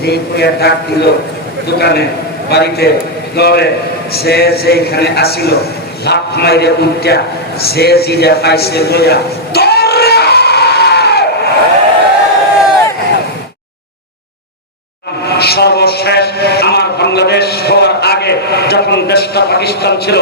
যে করে ডাক দিল দোকানে বাড়িতে ঘরে সে যেখানে আসিল লাফ মাইরে উঠা সে জিরা পাইছে লইয়া সর্বশেষ আমার বাংলাদেশ হওয়ার আগে যখন দেশটা পাকিস্তান ছিল,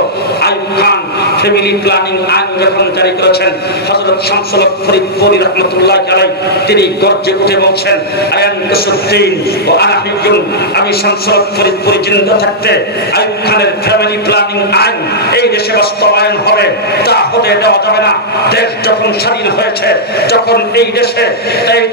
আইয়ুব খান ফ্যামিলি প্ল্যানিং আইন যখন জারি করেছেন, হযরত শামসুল হক ফরিদপুরি রাহমাতুল্লাহ আলাইহি তিনি গর্জে উঠে বলছেন, আয়ান কুসুদ্দিন ও আনা হিজুন, আমি শামসুল হক ফরিদপুরি জিন্দা থাকতে আইয়ুব খানের ফ্যামিলি প্ল্যানিং আইন এই দেশে বাস্তবায়ন হবে, তা হতে দেওয়া যাবে না। দেশ যখন স্বাধীন হয়েছে, যখন এই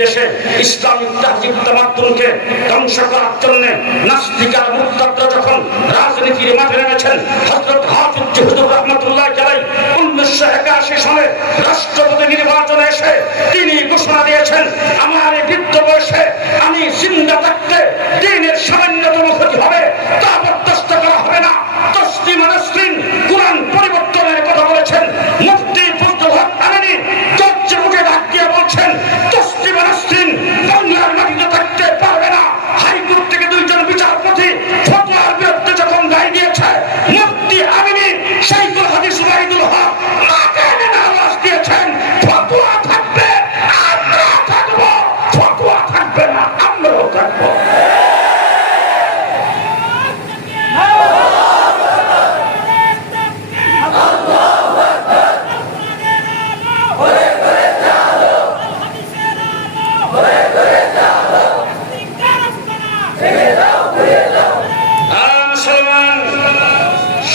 দেশে ইসলামিক তাহজিব তামাদ্দুনকে ধ্বংস করার জন্য নাস্তিকার মুরতাদরা যখন রাজনীতির মাঠে নেমেছেন, হযরত হাফিজ হুজুর রাহমাতুল্লাহ আলাইহি 1981 সালে রাষ্ট্রপতি নির্বাচনে এসে তিনি ঘোষণা দিয়েছেন, আমার এই বৃদ্ধ বয়সে আমি জিন্দা থাকতে দ্বীনের সামান্যতম ক্ষতি হবে তা বরদাস্ত করা হবে না। তসলিম নাসরিন কুরআন পরিবর্তনের কথা বলেছেন, মুফতি ফজলুল হক আলানি গর্জে উঠে ডাক দিয়ে বলছেন, তসলিম নাসরিন বাংলার মাটিতে থাকতে পারবে না। হাইকোর্ট থেকে দুইজন বিচারপতি ফতোয়ার বিরুদ্ধে যখন রায় দিয়েছে, মুফতি আমিনী শাইখুল হাদিস ওয়াহিদুল হক মাঠে নেমে আওয়াজ দিয়েছেন, ফতোয়া থাকবে আমরা থাকবো, ফতোয়া থাকবে না আমরাও থাকবো।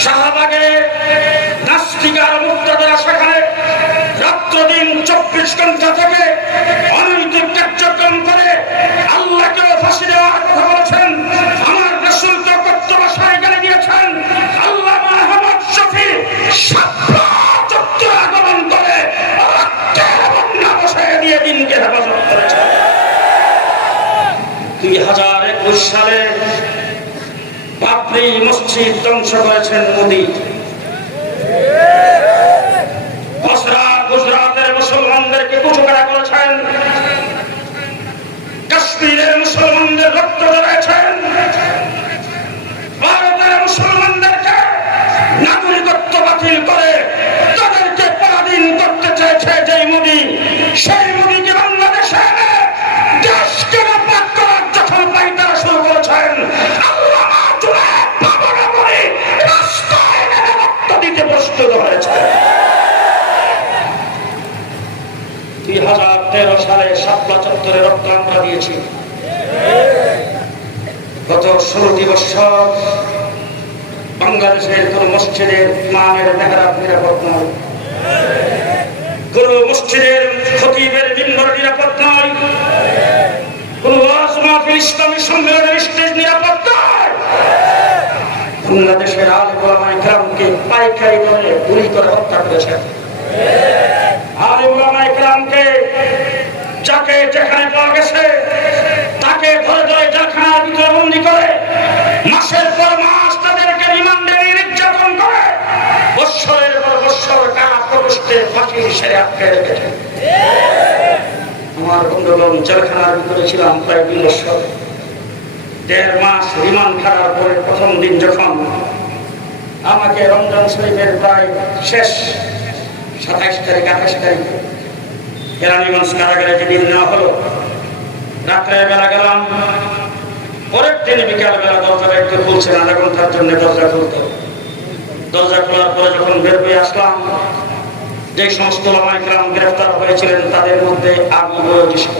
শাহবাগে নাস্তিকার মুক্তাদারা সেখানে রাত্রদিন 24 ঘন্টা থেকে অনৈতিক কার্যক্রম করে আল্লাহকে ফাঁসি দেওয়ার কথা বলেছেন। আমার রাসূল তো কত ভাষায় গালি দিয়েছেন। আল্লামা আহমদ শফি শাপলা চত্বর আগমন করে রক্তের বন্যা বসায় দিয়ে দিনকে হেফাজত করেছেন। 2021 সালে বাবরি মসজিদ ধ্বংস করেছেন মোদী। গুজরাতের মুসলমানদেরকে কুচকারা করেছেন, কাশ্মীরের মুসলমানদের রক্ত ঝরেছেন, ভারতের মুসলমানদেরকে নাগরিকত্ব বাতিল করে তাদেরকে পরাধীন করতে চেয়েছে যে মোদী, সেই মোদীকে বাংলাদেশে এনে দেশকে রক্ষা করার যখন পাইতারা শুরু করেছেন, আল্লামা জুনায়েদ বাবরি রাস্তায় নেমে রক্ত দিতে প্রস্তুত হয়েছে। 2013 সালে শাপলা চত্বরে রক্ত আমরা দিয়েছি। গত 16 বছর বাংলাদেশের কোন মসজিদের ইমামের মেহরাব নিরাপদ নয়, কোন মসজিদের খতিবের মিম্বর নিরাপদ নয়, কোন ওয়াজ মাহফিল ইসলামী সম্মেলনের স্টেজ নিরাপদ নয়। বাংলাদেশের আলেম ওলামায়ে কেরামকে পাইকারি করে গুলি করে হত্যা করেছে। আলেম ওলামায়ে কেরামকে যাকে যেখানে পাওয়া গেছে তাকে ধরে ধরে জেলখানার ভিতরে বন্দী করে মাসের পর মাস তাদেরকে রিমান্ডে নির্যাতন করে বৎসরের পর বৎসর কারাপ্রকোষ্ঠে ফাঁসির সেরে আটকে রেখেছে। আমার বন্ধুগণ, জেলখানার ভিতরে ছিলাম প্রায় 2 বছর। 1.5 মাস রিমান্ড খাটার পরে প্রথম দিন যখন আমাকে রমজান শরীফের প্রায় শেষ 27 তারিখ 28 তারিখ কেরানীগঞ্জ কারাগারে যেদিন নেওয়া হলো, রাত্রের বেলা গেলাম, পরের দিন বিকাল বেলা দরজাটা একটু খুলছে না, 1 ঘন্টার জন্য দরজা খুলতো। দরজা খোলার পরে যখন বের হয়ে আসলাম, যে সমস্ত ওলামায়ে কেরাম গ্রেফতার হয়েছিলেন তাদের মধ্যে আমি বয়োজ্যেষ্ঠ,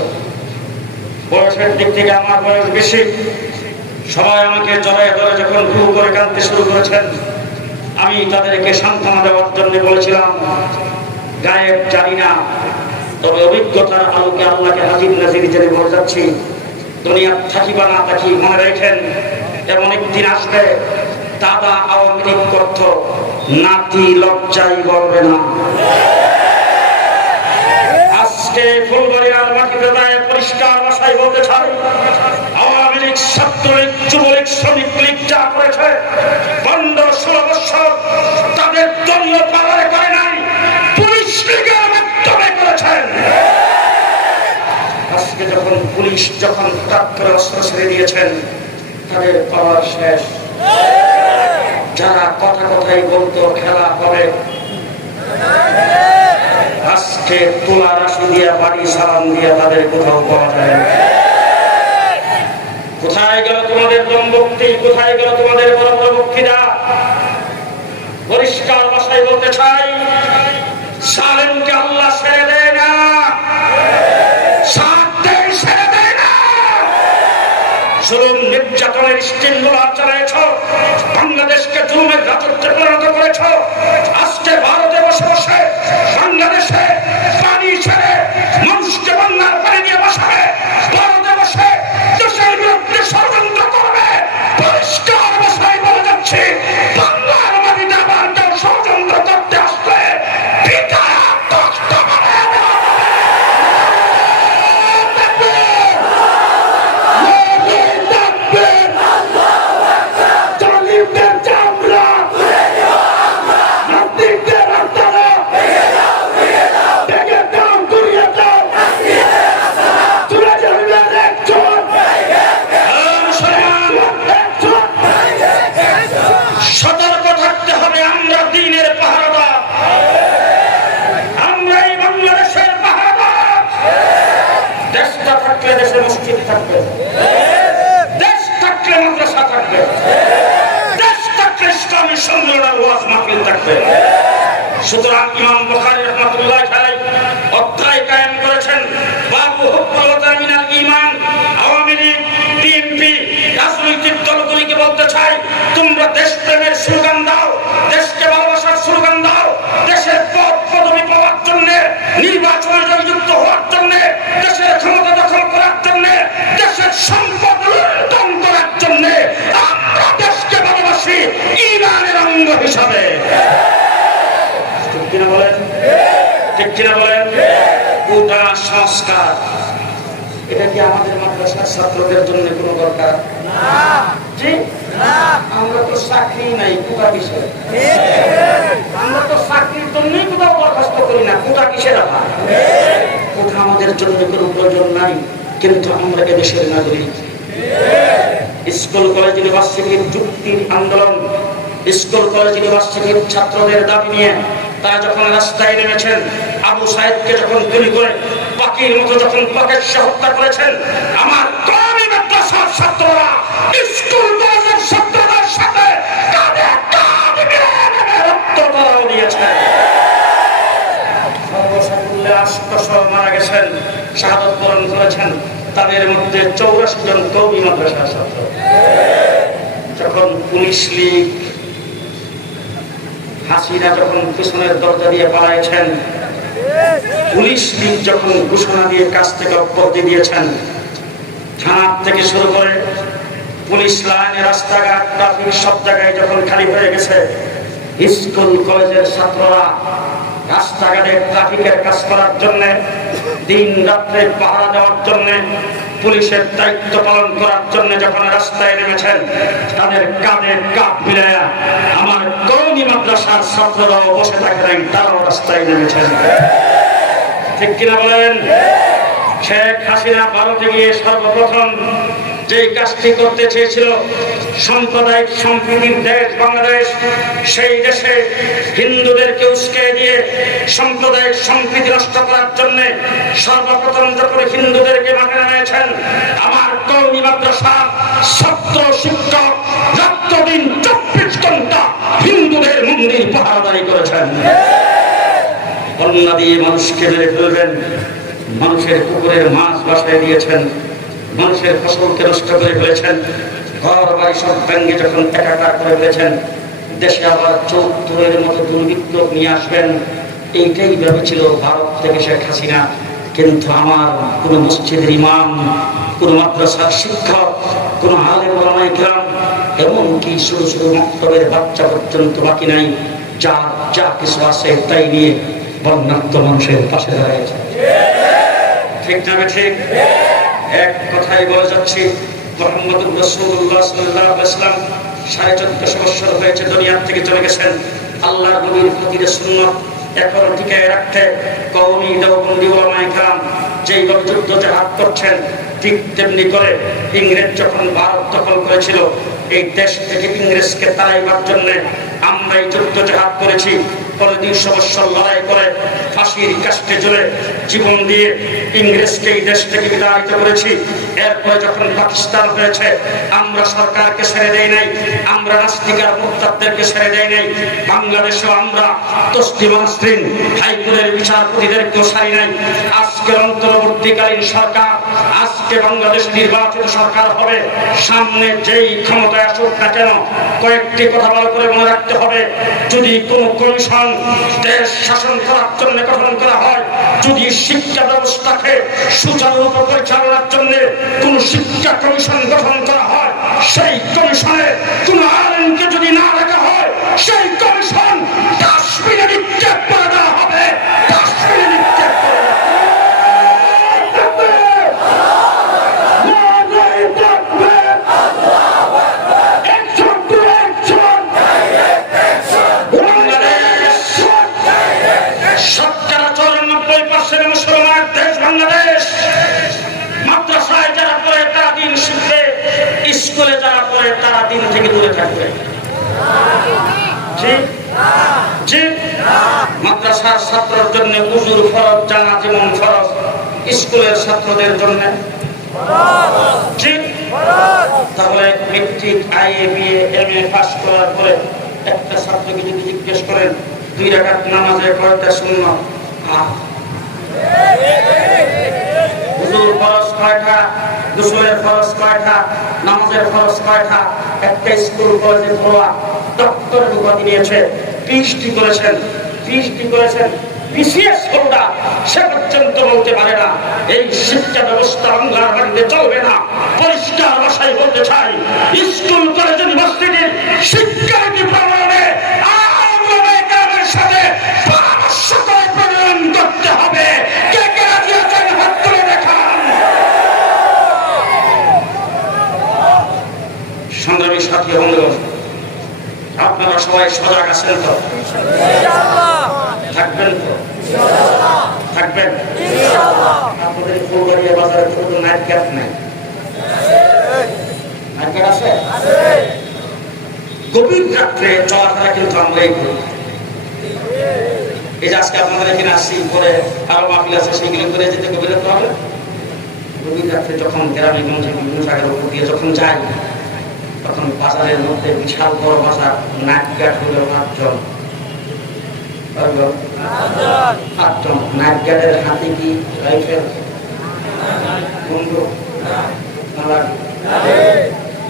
বয়সের দিক থেকে আমার বয়স বেশি। সবাই আমাকে জড়ায় ধরে যখন হু করে কাঁদতে শুরু করেছেন, আমি তাদেরকে সান্ত্বনা দেওয়ার জন্য বলেছিলাম, গায়েব জানি না, তবে অভিজ্ঞতার আলোকে আল্লাহকে হাজির নাজির জেনে বলে যাচ্ছি, দুনিয়া থাকিবা না থাকি মনে রেখেন, এমন একদিন আসবে দাদা আওয়ামী লীগ করত, নাতি লজ্জাই বলবে না। আজকে ফুলবাড়িয়ার মাটিতে দাঁড়িয়ে পরিষ্কার ভাষায় বলতে চাই, আওয়ামী লীগ, ছাত্রলীগ, যুবলীগ, শ্রমিক লীগ যা করেছে 15-16 বছর তাদের দলীয় পালনে করে নাই, পুলিশ লীগের মাধ্যমে করেছেন। আজকে আজকে যখন পুলিশ যখন হঠাৎ করে অস্ত্র ছেড়ে দিয়েছেন, তাদের পাওয়ার শেষ। যারা কথা কথাই বলতো খেলা হবে, আজকে তোলা রাশি দিয়া বাড়ি সালাম দিয়া তাদের কোথাও পাওয়া যায়। কোথায় গেল তোমাদের দমভক্তি? কোথায় গেল তোমাদের বড় বড় বক্তৃতা? পরিষ্কার ভাষায় বলতে চাই, জালেমকে আল্লাহ ছেড়ে দেয় না, ছেড়ে দেয় না। জুলুম নির্যাতনের স্টিম রোলার চালাইছ, বাংলাদেশকে জুলুমের রাজত্বে পরিণত করেছ। আজকে ভারতে বসে বসে বাংলাদেশে পানি ছেড়ে মানুষকে বন্যার পানি দিয়ে বসাবে, ভারতে বসে দেশের বিরুদ্ধে ষড়যন্ত্র করবে। পরিষ্কার ভাষায় বলে যাচ্ছে, বাংলার মাটিতে আবার কেউ ষড়যন্ত্র করতে আসবে, পিতা কষ্ট করে সুতরাং ইমাম বুখারী রাহমাতুল্লাহ আলাইহি অধ্যায় কায়েম করেছেন, বাবু হুকুল ওয়া মিনাল ঈমান। আওয়ামী লীগ, বিএনপি রাজনৈতিক দলগুলিকে বলতে চাই, তোমরা দেশপ্রেমের স্লোগান দাও, দেশকে ভালোবাসার স্লোগান দাও, দেশের পদ পদবি পাওয়ার জন্য, নির্বাচনে জয়যুক্ত হওয়ার জন্য, দেশের ক্ষমতা দখল করার জন্য, দেশের সম্পদ লুণ্ঠন করার জন্য আমরা দেশকে ভালোবাসি ঈমানের অঙ্গ হিসাবে। ঠিক কিনা বলেন? ঠিক কিনা বলেন? কোটা সংস্কার, এটা কি আমাদের মাদ্রাসার ছাত্রদের জন্য কোনো দরকার? আমরা তো চাকরি নাই, কোটা কিসের? আমরা তো চাকরির জন্যই কোথাও বরখাস্ত করি না, কোটা কিসের আবার? কোটা আমাদের জন্য কোনো প্রয়োজন নাই, কিন্তু আমরা এদেশের নাগরিক। স্কুল কলেজ ইউনিভার্সিটির যুক্তির আন্দোলন, স্কুল কলেজ ইউনিভার্সিটির ছাত্রদের দাবি নিয়ে তারা যখন রাস্তায় নেমেছেন, আবু সাইদকে যখন গুলি করে পাখির মতো যখন প্রকাশ্যে হত্যা করেছেন, আমার কওমি মাদ্রাসার ছাত্ররা স্কুল কলেজের ছাত্রদের সাথে কাঁধে কাঁধ মিলিয়ে রক্ত ঝরাও দিয়েছে। সর্বসাকুল্যে ৮০০ মারা গেছেন, শাহাদাত বরণ করেছেন, তাদের মধ্যে ৮৪ জন কওমি মাদ্রাসার ছাত্র। যখন পুলিশ লীগ হাসিনা যখন পিছনের দরজা দিয়ে পালাইছেন, পুলিশ লীগ যখন ঘোষণা দিয়ে কাছ থেকে অব্যাহতি দিয়েছেন, থানা থেকে শুরু করে পুলিশ লাইনে, রাস্তাঘাট, ট্রাফিক সব জায়গায় যখন খালি হয়ে গেছে, স্কুল কলেজের ছাত্ররা রাস্তাঘাটে ট্রাফিকের কাজ করার জন্য, দিন রাত্রে পাহারা দেওয়ার জন্য, পুলিশের দায়িত্ব পালন করার জন্য যখন রাস্তায় নেমেছেন, তাদের কাঁধে কাঁধ মিলায়া আমার কওমি মাদ্রাসার ছাত্ররাও বসে থাকে নাই, তারাও রাস্তায় নেমেছেন। ঠিক কিনা বলেন? শেখ হাসিনা ভারতে গিয়ে সর্বপ্রথম যে কাজটি করতে চেয়েছিল, সাম্প্রদায়িক সম্প্রীতির দেশ বাংলাদেশ, সেই দেশে হিন্দুদেরকে উস্কে দিয়ে সাম্প্রদায়িক সম্প্রীতি নষ্ট করার জন্য সর্বপ্রথম যখন হিন্দুদেরকে মাঠে নামিয়েছেন, আমার কওমি মাদ্রাসা ছাত্র শিক্ষক রাত্রদিন 24 ঘন্টা হিন্দুদের মন্দির পাহারাদারি করেছেন। বন্যা দিয়ে মানুষকে মেরে ফেলবেন, মানুষের পুকুরের মাছ বাসায় দিয়েছেন, মানুষের ফসলকে নষ্ট করে ফেলেছেন, ঘর বাড়ি সব ভেঙে যখন একাকার করে ফেলেছেন, দেশে আবার ৭৪-এর মতো দুর্ভিক্ষ নিয়ে আসবেন, এইটাই ভেবেছিল ভারত থেকে শেখ হাসিনা। কিন্তু আমার কোন মসজিদের ইমাম, কোন মাদ্রাসার শিক্ষক, কোন আলেম ওলামায়ে কেরাম, এমনকি ছোট ছোট মক্তবের বাচ্চা পর্যন্ত বাকি নাই, যা কিছু আছে তাই নিয়ে বন্যার্ত মানুষের পাশে দাঁড়িয়েছে। ঠিক না? ঠিক। এক কথাই বলে যাচ্ছি, মুহাম্মদুর রাসূলুল্লাহ সাল্লাল্লাহু আলাইহি ওয়াসাল্লাম ১৪৫০ বছর হয়েছে দুনিয়া থেকে চলে গেছেন। আল্লাহর নবীর প্রতিটা সুন্নাত এখনো টিকায় রাখতে কওমি দেওবন্দি ওলামায়ে কেরাম যেইভাবে যুদ্ধ জাহাজ করছেন, ঠিক তেমনি করে ইংরেজ যখন ভারত দখল করেছিল, এই দেশ থেকে ইংরেজকে তাড়াইবার জন্য আমরা এই যুদ্ধ জাহাজ করেছি। পরে 200 বছর লড়াই করে ফাঁসির কাস্টে ঝুলে জীবন দিয়ে ইংরেজকে এই দেশ থেকে বিতাড়িত করেছি। এরপরে যখন পাকিস্তান হয়েছে, আমরা সরকারকে ছেড়ে দেই নাই, আমরা নাস্তিকার মুক্তারদেরকে ছেড়ে দেই নাই। বাংলাদেশেও আমরা তসলিমানস্ত্রীন হাইকোর্টের বিচারপতিদেরকেও ছাড়ি নাই। আজকের অন্তর্বর্তীকালীন সরকার, আজকে বাংলাদেশ নির্বাচিত সরকার হবে, সামনে যেই ক্ষমতায় আসুক না কেন, কয়েকটি কথা ভালো করে মনে রাখতে হবে। যদি কোন কমিশন দেশ শাসন করার জন্য গঠন করা হয়, যদি শিক্ষা ব্যবস্থাকে সুচারুরূপে পরিচালনার জন্য কোন শিক্ষা কমিশন গঠন করা হয়, সেই কমিশনে কোন আইনকে যদি না রাখা হয়, সেই কমিশন ডাস্টবিনে নিক্ষেপ করে দেওয়া হবে। ডাস্টবিনে নিক্ষেপ করে মুসলমান দেশ বাংলাদেশ। মাদ্রাসায় যারা পড়ে তারা দিন শিখবে, স্কুলে যারা পড়ে তারা দিন থেকে দূরে থাকবে। মাদ্রাসার ছাত্রের জন্য উজুর ফরজ জানা যেমন ফরজ, স্কুলের ছাত্রদের জন্য তাহলে matric, IA, BA, MA pass করার পরে একটা ছাত্রকে যদি জিজ্ঞেস করেন 2 রাকাত নামাজে কয়টা সুন্নাত, হুজুর ফরজ কয়টা, গোসলের ফরজ কয়টা, নামাজের ফরজ কয়টা, একটা স্কুল কলেজে পড়া ডক্টর উপাধি নিয়েছে, পিএইচডি করেছেন, বিসিএস হোল্ডার, সে পর্যন্ত বলতে পারে না এই শিক্ষা ব্যবস্থা বাংলার মাটিতে চলবে না। পরিষ্কার ভাষায় বলতে চাই, স্কুল কলেজ ইউনিভার্সিটির শিক্ষানীতি প্রণয়নে আলেমের সাথে পরামর্শ করে প্রণয়ন করতে হবে। কে কে রাজি আছেন হাত তুলে দেখান। সংগ্রামী সাথী বন্ধুগণ, আপনারা সবাই সজাগ আছেন তো? থাকবেন তো? থাকবেন? আপনাদের ফুলবাড়িয়া বাজারে কোনো নাইট ক্যাম্প নাই? নাইট ক্যাম্প আছে? গভীর রাত্রে চলাফেরা কিন্তু আমরাই করি। এই যে আজকে আপনাদের এখানে আসছি, পরে আরো মাহফিল আছে, সেগুলো করে যেতে গভীর রাত্রে হবে। গভীর রাত্রে যখন গ্রামে গঞ্জে বিভিন্ন জায়গার উপর দিয়ে যখন যাই, তখন বাজারের মধ্যে বিশাল বড় বাজার, নাইট গার্ড হলো 8 জন। নাইট গার্ডের হাতে কি রাইফেল, বন্দুক,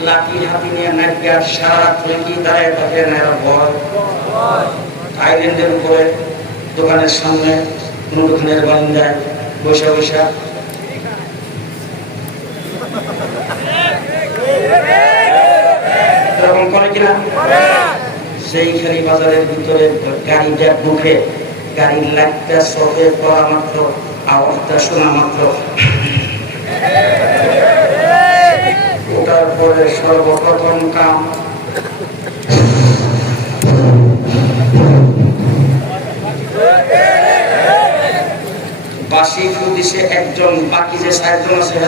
লাঠি হাতে নিয়ে নাইট গার্ড সারা রাত্রে কি দাঁড়ায় থাকে না, এরা ভয়। আইল্যান্ডের উপরে দোকানের সামনে কোন দোকানের বারান্দায় বসে এরকম করে কিনা? সেইখানে বাজারের ভিতরে গাড়িটা ঢুকে, গাড়ির লাইটটা সবে করা মাত্র, আওয়াজটা শোনা মাত্র, ওটার পরে সর্বপ্রথম কাম বাসি ফু দিছে একজন, বাকি যে 4 জন আছে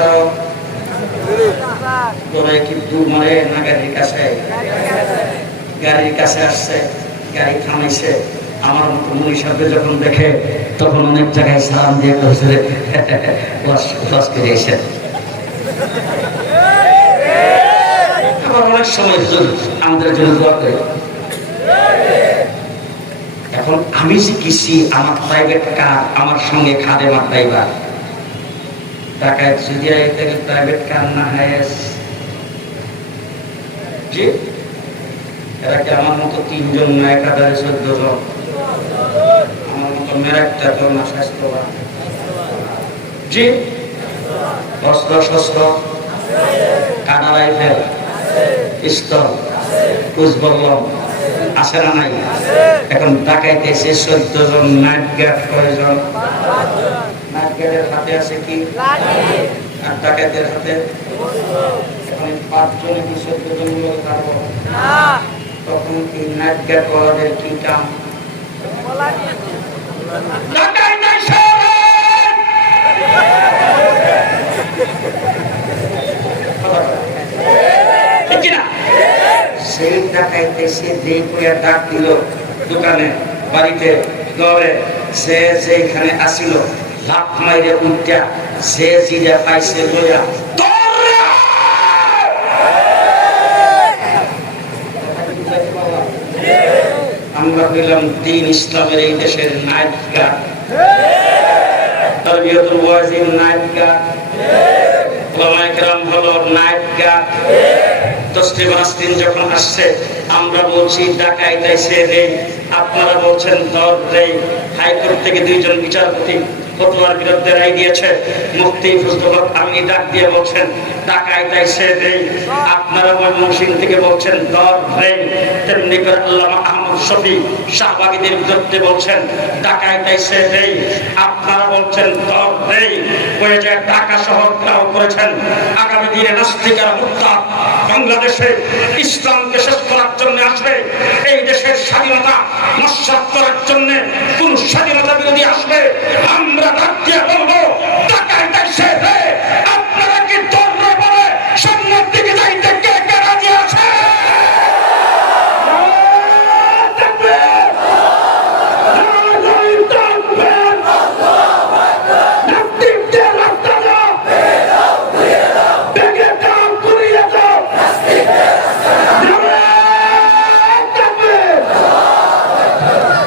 তোরা কি দূর মারে না গাড়ির কাছে আসছে, গাড়ি থামাইছে। আমার মতো মুনি সাহেব যখন দেখে, তখন অনেক জায়গায় সালাম দিয়ে করছে, আবার অনেক সময় আমাদের জন্য দোয়া করে। এখন আমি শিখেছি আমার প্রাইভেট কার, আমার সঙ্গে খাদেমার ড্রাইভার, ঢাকায় যদি প্রাইভেট কার না হয় জি, এরা কি আমার মতো 3 জন না, একাধারে 14 জন, আমার মতো মেরাকটা কেউ না, স্বাস্থ্যবান জি, অস্ত্র শস্ত্র, কাটা রাইফেল, পিস্তল, কুচবল্লম আছে না নাই? এখন ঢাকাইতে এসে 14 জন, নাইট গার্ড কয়জন? নাইট গার্ডের হাতে আছে কি, আর ডাকাতের হাতে 5 জনে কি 14 জন লোক থাকবো? তখন কি নাইট গার্ড ওদের কি কাম? ঠিক কিনা? সেই ডাকাইতে সে যে কইয়া ডাক দিল দোকানে, বাড়িতে, ঘরে, সে যেখানে আসিল লাফ মাইরে উঠা সে জিরা পাইছে লইয়া আমরা পেলাম দিন ইসলামের এই দেশের নাইট গার্ড, তারবিয়াতুল ওয়াজিন নাইট গার্ড, ওলামায়ে কেরাম হলো নাইট গার্ড। তসলিম নাসরিন যখন আসছে আমরা বলছি ডাকাইতাইছে রে, আপনারা বলছেন দর রে। হাইকোর্ট থেকে দুইজন বিচারপতি ফতোয়ার বিরুদ্ধে রায় দিয়েছে। মুফতি ফজলুল হক আমি ডাক দিয়ে বলছেন ডাকাইতাইছে রে, আপনারা ময়মনসিংহ থেকে বলছেন দর রে। তেমনি করে আল্লামা আহমদ শফি শাহবাগীদের বিরুদ্ধে বলছেন ডাকাইতাইছে রে, আপনারা বলছেন দর রে। হয়ে যায় ঢাকা শহর ঘেরাও করেছেন। আগামী দিনে নাস্তিকের মুক্তা বাংলাদেশে ইসলামকে শেষ করার জন্য আসবে। এই দেশের স্বাধীনতা নস্যাৎ করার জন্য কোন স্বাধীনতা বিরোধী আসবে, আমরা ডাক দিয়ে বলবো ডাকাইতাইছে রে। আপনারা কি দৌড় বলে সামনের দিকে যাইতে কে কে রাজি আছে?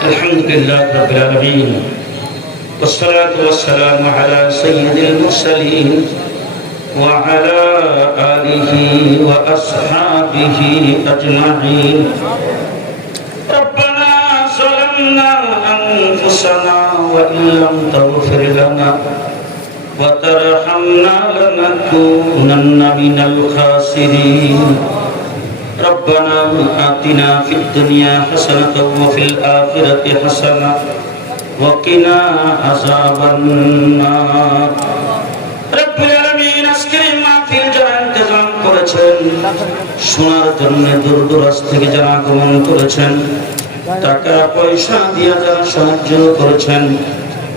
الحمد لله رب العالمين والصلاة والسلام على سيد المرسلين وعلى آله وأصحابه أجمعين. ربنا ظلمنا أنفسنا وإن لم تغفر لنا وترحمنا لنكونن من الخاسرين. ربنا آتنا في الدنيا حسنة وفي الآخرة حسنة وقنا عذاب النار. رب العالمين আজকে মাহফিল যারা ইন্তজাম করেছেন, শোনার জন্য দূর দূরান্ত থেকে যারা আগমন করেছেন, টাকা পয়সা দিয়ে যারা সাহায্য করেছেন,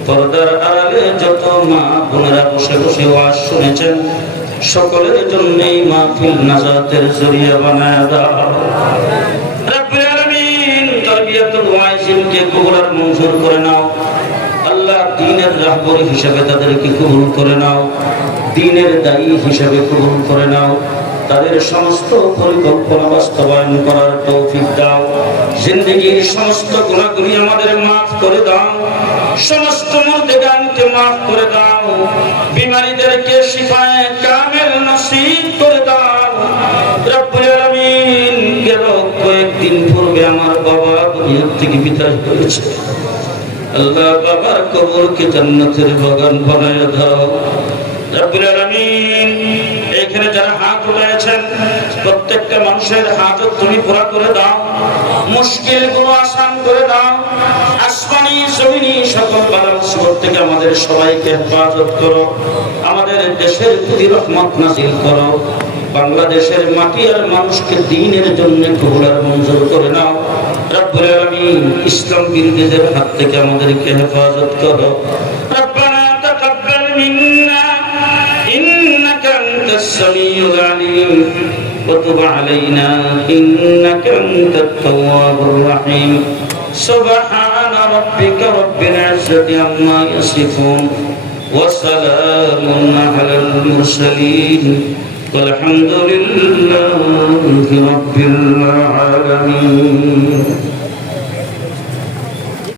পর্দার আড়ালে যত মা বোনেরা বসে বসে ওয়াজ শুনেছেন, সকলের জন্যই মাহফিল নাজাতের জরিয়া বানায় দাও। রব্বুল আলামিন তারবিয়াতুল ওয়াইজিনকে কবুল আর মঞ্জুর করে নাও। আল্লাহ দ্বীনের রাহবর হিসেবে তাদেরকে কবুল করে নাও, দ্বীনের দায়ী হিসেবে কবুল করে নাও। তাদের সমস্ত পরিকল্পনা বাস্তবায়ন করার তৌফিক দাও। জিন্দেগীর সমস্ত গুনাহগুলি আমাদের মাফ করে দাও, সমস্ত মুর্দেগানকে মাফ করে দাও, বিমারীদেরকে শিফায়ে কামিল নসিব করে দাও। রব্বুল আলামিন গেল কয়েকদিন পূর্বে আমার বাবা দুনিয়া থেকে বিদায় করেছে। আল্লাহ বাবার কবরকে জান্নাতের বাগান বানায় দাও। রব্বুল আলামিন এখানে যারা হাত উঠাইছেন প্রত্যেকটা মানুষের হাজত তুমি পুরা করে দাও, মুশকিল গুলো আসান করে দাও। আসমানি জমিনি সকল বালা মুসিবত থেকে আমাদের সবাইকে হেফাজত করো। আমাদের দেশের প্রতি রহমত নাযিল করো। বাংলাদেশের মাটি আর মানুষকে দ্বীনের জন্য কবুল আর মঞ্জুর করে নাও। রব্বুল আলামিন ইসলাম বিরোধীদের হাত থেকে আমাদেরকে হেফাজত করো। রব্বানা তাকাব্বাল মিন্না ইন্নাকা আনতাস সামিউল আলিম ওয়া তুব আলাইনা ইন্নাকা আনতাত তাওয়াবুর রহিম। সুবহানা রাব্বিকা রাব্বিল ইজ্জাতি আম্মা ইয়াসিফুন ওয়া সালামুন আলাল মুরসালিন والحمد لله رب العالمين.